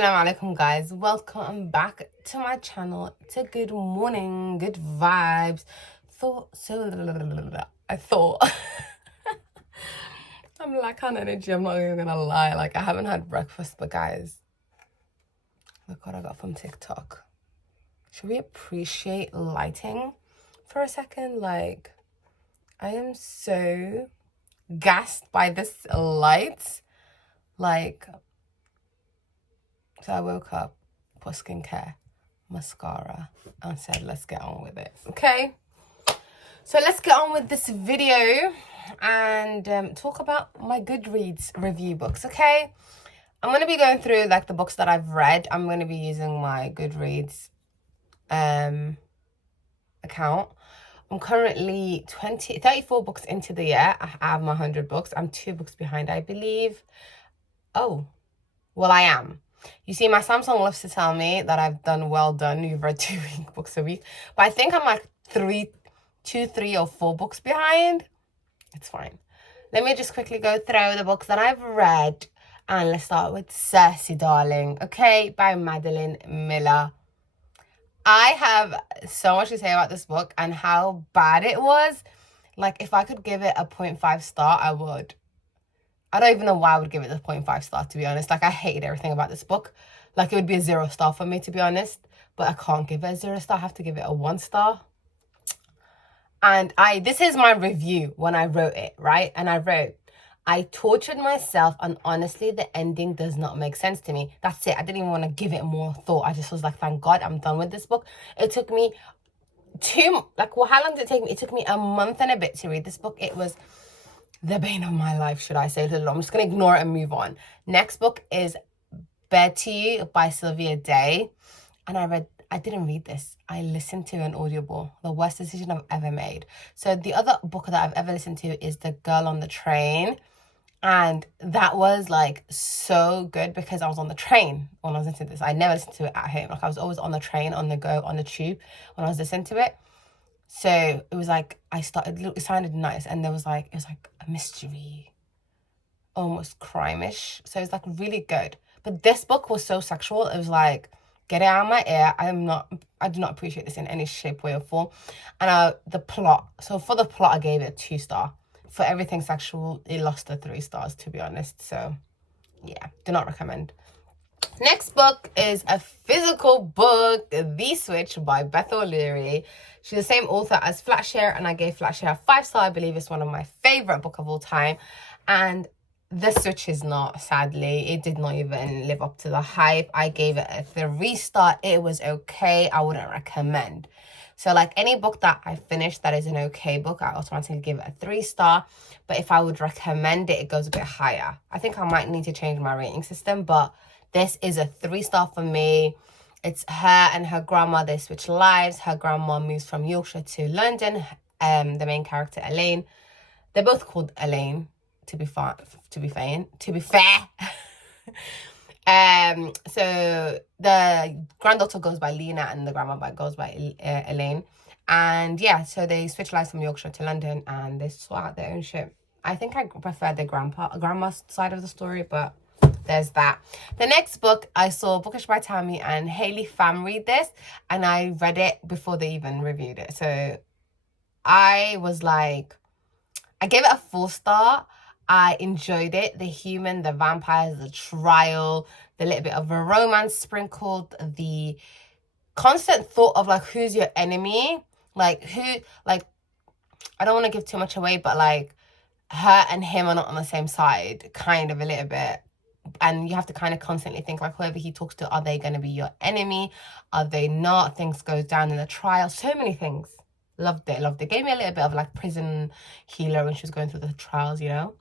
Assalamu alaikum guys, welcome back to my channel, to good morning, good vibes. I thought I'm like on energy, I'm not even gonna lie, like I haven't had breakfast, but guys, look what I got from TikTok. Should we appreciate lighting for a second? Like, I am so gassed by this light. Like, so I woke up, put skincare, mascara, and said, let's get on with it, okay? So let's get on with this video and talk about my Goodreads review books, okay? I'm going to be going through, like, the books that I've read. I'm going to be using my Goodreads account. I'm currently 34 books into the year. I have my 100 books. I'm 2 books behind, I believe. Oh, well, I am. You see, my Samsung loves to tell me that I've done well done. You've read 2 books a week. But I think I'm like 3 or 4 books behind. It's fine. Let me just quickly go through the books that I've read. And let's start with Cersei, Darling, okay, by Madeline Miller. I have so much to say about this book and how bad it was. Like, if I could give it a 0.5 star, I would. I don't even know why I would give it a 0.5 star, to be honest. Like, I hated everything about this book. Like, it would be a 0 star for me, to be honest. But I can't give it a 0 star. I have to give it a 1 star. And this is my review when I wrote it, right? And I wrote, I tortured myself, and honestly, the ending does not make sense to me. That's it. I didn't even want to give it more thought. I just was like, thank God, I'm done with this book. It took me how long did it take me? It took me a month and a bit to read this book. It was the bane of my life, should I say. I'm just going to ignore it and move on. Next book is Bethel by Sylvia Day. And I didn't read this. I listened to an audible. The worst decision I've ever made. So the other book that I've ever listened to is The Girl on the Train. And that was like so good because I was on the train when I was listening to this. I never listened to it at home. Like, I was always on the train, on the go, on the tube when I was listening to it. So it was like, it sounded nice. And it was like a mystery, almost crime-ish. So it was like really good. But this book was so sexual. It was like, get it out of my ear. I do not appreciate this in any shape, way, or form. And the plot. So for the plot, I gave it a 2 star. For everything sexual, it lost the 3 stars, to be honest. So yeah, do not recommend. Next book is a physical book, The Switch by Bethel, Leary. She's the same author as Flatshare, and I gave Flatshare a 5 star. I believe it's one of my favorite book of all time. And The Switch is not, sadly. It did not even live up to the hype. I gave it a 3 star. It was okay. I wouldn't recommend. So, like, any book that I finished that is an okay book, I automatically give it a 3 star. But if I would recommend it, it goes a bit higher. I think I might need to change my rating system, but this is a 3 star for me. It's her and her grandma. They switch lives. Her grandma moves from Yorkshire to London. The main character, Elaine. They're both called Elaine, to be fair. So the granddaughter goes by Lena and the grandma goes by Elaine. And yeah, so they switch lives from Yorkshire to London and they sort out their own shit. I think I prefer the grandma's side of the story, but there's that. The next book, I saw Bookish by Tammy and Hayley Pham read this, and I read it before they even reviewed it. So I was like, I gave it a 4 star. I enjoyed it. The human, the vampires, the trial, the little bit of a romance sprinkled, the constant thought of, like, who's your enemy? Like, I don't want to give too much away, but, like, her and him are not on the same side, kind of a little bit. And you have to kind of constantly think, like, whoever he talks to, are they going to be your enemy? Are they not? Things go down in the trial. So many things. Loved it. Gave me a little bit of, like, prison healer when she was going through the trials, you know?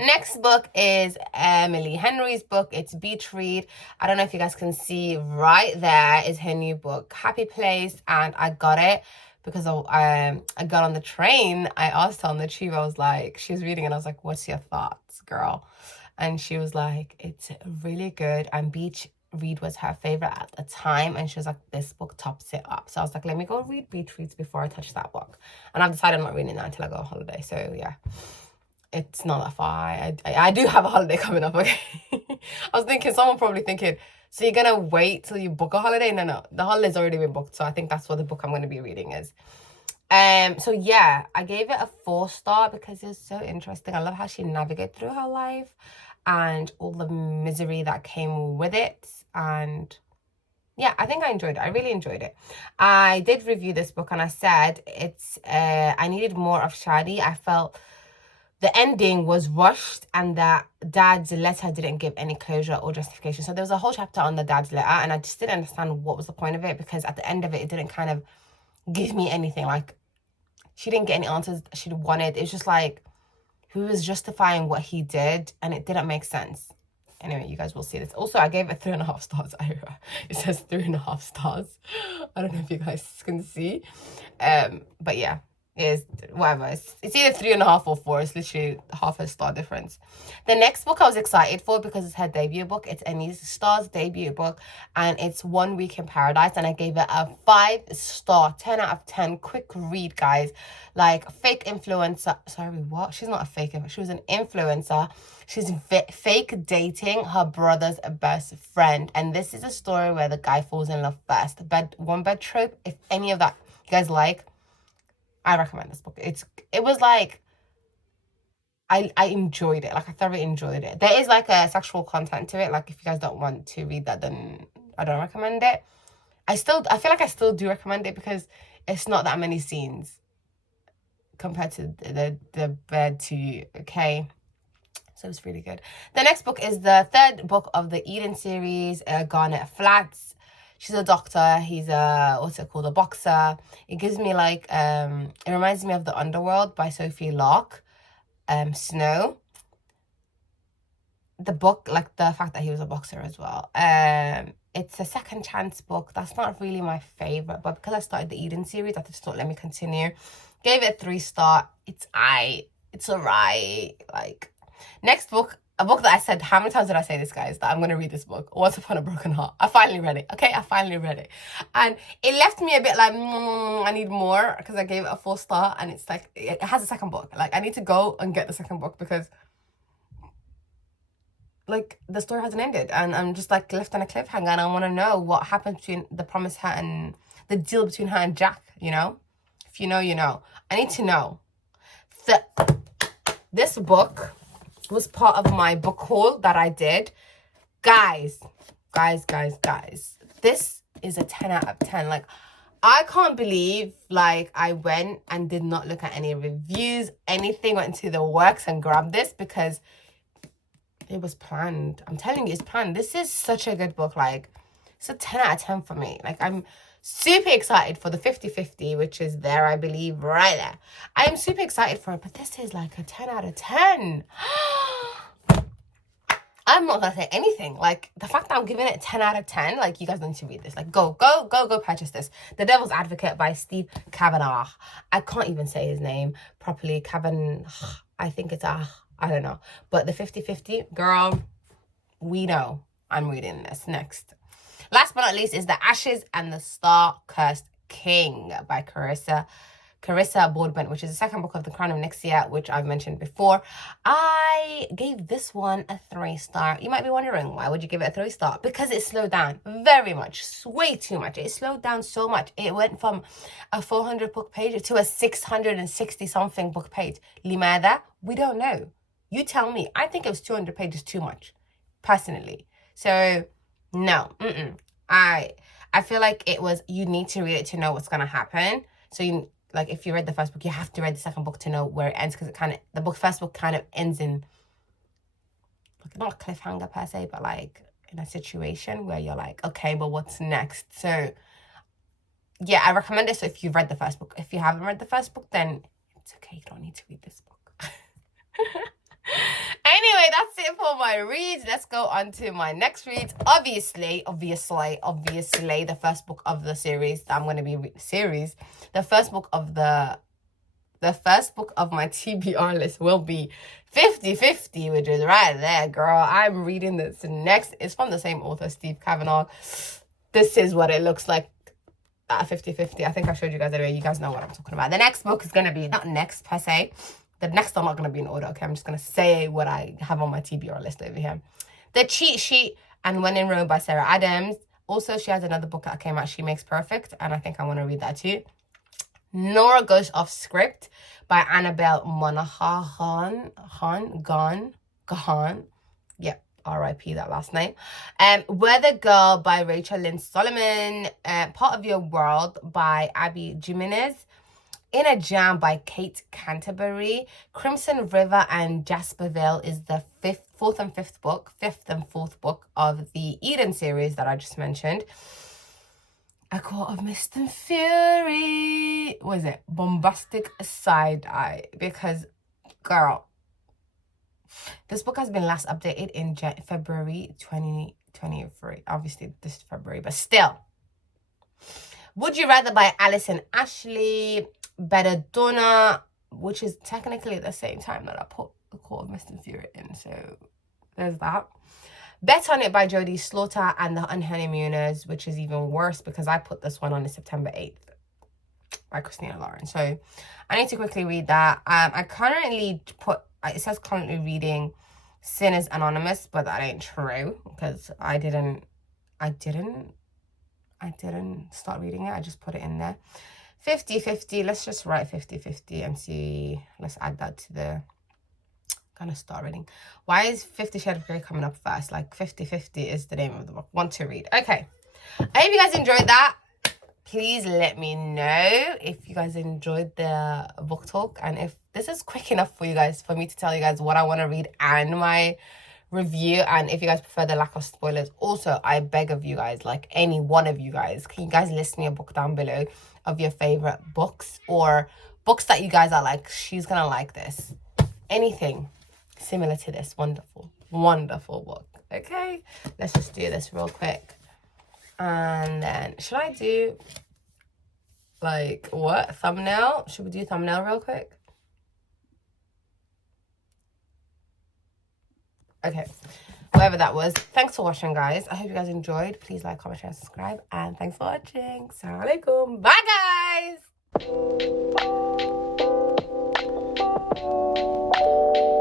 Next book is Emily Henry's book. It's Beach Read. I don't know if you guys can see right there is her new book, Happy Place. And I got it because I got on the train. I asked her on the tube. I was like, she was reading and I was like, what's your thoughts, girl? And she was like, it's really good. And Beach Read was her favorite at the time. And she was like, this book tops it up. So I was like, let me go read Beach Reads before I touch that book. And I've decided I'm not reading that until I go on holiday. So yeah. It's not that far. I do have a holiday coming up, okay? I was thinking, someone probably thinking, so you're gonna wait till you book a holiday? No, the holiday's already been booked, so I think that's what the book I'm gonna be reading is. So yeah, I gave it a 4-star because it's so interesting. I love how she navigated through her life and all the misery that came with it. And yeah, I think I enjoyed it. I really enjoyed it. I did review this book and I said I needed more of Shadi. I felt the ending was rushed and that dad's letter didn't give any closure or justification. So there was a whole chapter on the dad's letter and I just didn't understand what was the point of it, because at the end of it, it didn't kind of give me anything. Like, she didn't get any answers she wanted. It was just like, who was justifying what he did, and it didn't make sense. Anyway, you guys will see this. Also, I gave it 3.5 stars. It says 3.5 stars. I don't know if you guys can see. But yeah, it is whatever. It's either 3.5 or 4. It's literally half a star difference. The next book I was excited for because it's her debut book. It's Annie's Star's debut book, and it's 1 Week in Paradise, and I gave it a 5-star, 10 out of 10. Quick read, guys. Like, fake influencer. Sorry, what? She's not a fake influencer. She was an influencer. She's fake dating her brother's best friend. And this is a story where the guy falls in love first. One bed trope. If any of that you guys like, I recommend this book. It was like, I enjoyed it. Like, I thoroughly enjoyed it. There is like a sexual content to it. Like, if you guys don't want to read that, then I don't recommend it. I feel like I still do recommend it because it's not that many scenes compared to the bed to you, okay? So it's really good. The next book is the 3rd book of the Eden series, Garnet Flats. She's a doctor. He's what's it called? A boxer. It gives me like, it reminds me of The Underworld by Sophie Locke. Snow. The book, like the fact that he was a boxer as well. It's a second chance book. That's not really my favorite, but because I started the Eden series, I just thought, let me continue. Gave it a 3-star. It's alright. Like, next book, a book that I said, how many times did I say this, guys, that I'm going to read this book? Once Upon a Broken Heart. I finally read it, okay? I finally read it. And it left me a bit like, I need more, because I gave it a 4-star, and it's like, it has a second book. Like, I need to go and get the second book because, like, the story hasn't ended. And I'm just, like, left on a cliffhanger, and I want to know what happened between the promise her and the deal between her and Jack, you know? If you know, you know. I need to know. This book was part of my book haul that I did. Guys. This is a 10 out of 10. Like, I can't believe, like, I went and did not look at any reviews, anything, went into the works and grabbed this because it was planned. I'm telling you, it's planned. This is such a good book. Like, it's a 10 out of 10 for me. Like, I'm super excited for the 50-50, which is there, I believe, right there. I am super excited for it, but this is like a 10 out of 10. I'm not gonna say anything. Like, the fact that I'm giving it 10 out of 10, like, you guys need to read this. Like, go purchase this. The Devil's Advocate by Steve Kavanaugh. I can't even say his name properly. I think it's I don't know. But the 50-50, girl, we know. I'm reading this. Next. Last but not least is The Ashes and the Star-Cursed King by Carissa Broadbent, which is the second book of The Crown of Nixia, which I've mentioned before. I gave this one a 3-star. You might be wondering, why would you give it a 3-star? Because it slowed down very much, way too much. It slowed down so much. It went from a 400 book page to a 660 something book page. Limada? We don't know. You tell me. I think it was 200 pages too much, personally. So, no. I feel like it was, you need to read it to know what's going to happen. So, you, like, if you read the first book, you have to read the second book to know where it ends, because first book kind of ends in, like, not a cliffhanger per se, but like in a situation where you're like, okay, but what's next? So, yeah, I recommend it. So if you've read the first book, if you haven't read the first book, then it's okay. You don't need to read this book. Anyway, that's it for my reads. Let's go on to my next reads. Obviously, the first book of the series that I'm going to be the first book of my TBR list will be 50-50, which is right there, girl. I'm reading this next. It's from the same author, Steve Kavanaugh. This is what it looks like at 50-50. I think I showed you guys anyway. You guys know what I'm talking about. The next book is going to be, not next per se. The next are not going to be in order, okay? I'm just going to say what I have on my TBR list over here. The Cheat Sheet and When in Rome by Sarah Adams. Also, she has another book that came out, She Makes Perfect, and I think I want to read that too. Nora Goes Off Script by Annabelle Monaghan. Gahan. Yep, R.I.P. that last name. Weather Girl by Rachel Lynn Solomon. Part of Your World by Abby Jimenez. In a Jam by Kate Canterbury. Crimson River and Jasperville is the fourth and fifth book of the Eden series that I just mentioned. A Court of Mist and Fury. What is it? Bombastic Side Eye. Because, girl, this book has been last updated in February 2023. Obviously, this is February, but still. Would You Rather by Alison Ashley. Belladonna, which is technically the same time that I put A Court of Mist and Fury in. So, there's that. Bet on It by Jodie Slaughter and The Unhoneymooners, which is even worse because I put this one on September 8th by Christina Lauren. So I need to quickly read that. I currently it says currently reading Sinners Anonymous, but that ain't true because I didn't start reading it. I just put it in there. 50-50. Let's just write 50-50 and see. Let's add that to the... Gonna start reading. Why is 50 Shades of Grey coming up first? Like 50-50 is the name of the book. Want to read. Okay. I hope you guys enjoyed that. Please let me know if you guys enjoyed the book talk and if this is quick enough for you guys, for me to tell you guys what I want to read and my review, and if you guys prefer the lack of spoilers. Also, I beg of you guys, like any one of you guys, can you guys list me a book down below of your favorite books or books that you guys are like, she's gonna like this. Anything similar to this wonderful book. Okay, let's just do this real quick. And then should I do like what thumbnail? Should we do thumbnail real quick? Okay, whatever that was. Thanks for watching, guys. I hope you guys enjoyed. Please like, comment, share, subscribe, and thanks for watching. Assalamu alaikum. Bye, guys.